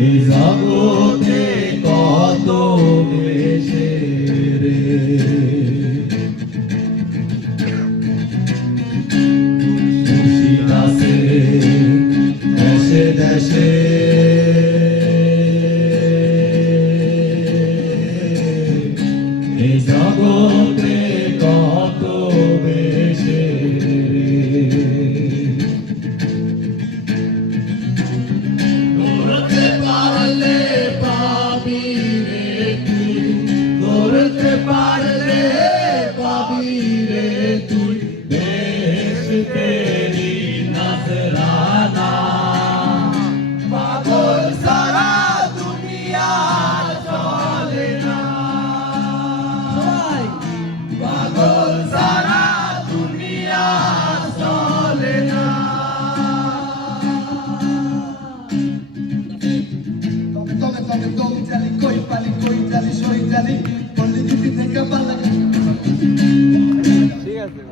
এই জগতে কত বেশে রে। দেশে দেশে জগতে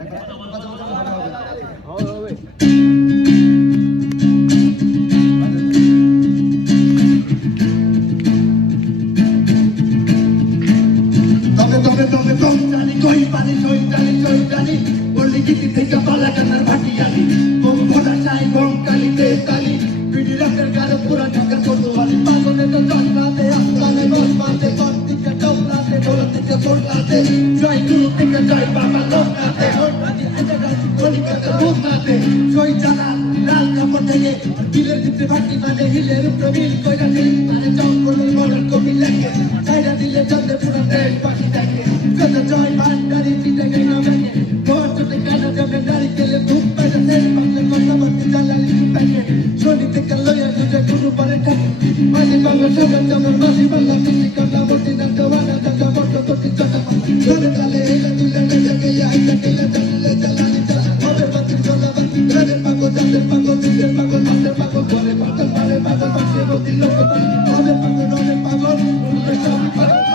ঠিক আছে হবে হবে তবে তবে থেকে ভিতরে ভাটি মানে হিলের উপরে মিল কইরা দিল মানে জঙ্গলের মডেল কবি লেখে চাইরা দিলে চন্দ্রে পুরা দেশ পাখি দেখে। কত জয় ভান্ডারি পিঠে গাইনা ব্যাগে ঘর চটে যাবে দাড়ি গেলে ধূপ পাইরা সেল বাংলে কথা জ্বালালি প্যাকে শনি থেকে লইয়া দুজে গুরু পরে থাকে মাঝে বাংলা সবার যেমন মাঝি বাংলা মিষ্টি কান্না বলতে না দেওয়ানা দাদা বট করতে চটা ধরে তালে এলে তুলে নেজে গেয়া আইটা গেলে চালিলে জ্বালালি চালা হবে বাতি চলা বাতি ঘরে পাগল যাদের পাগল দিদের পাগল লোকতা সে নদীর লোকতা হবে পাগল হবে পাগল উঠবে সবই পাগল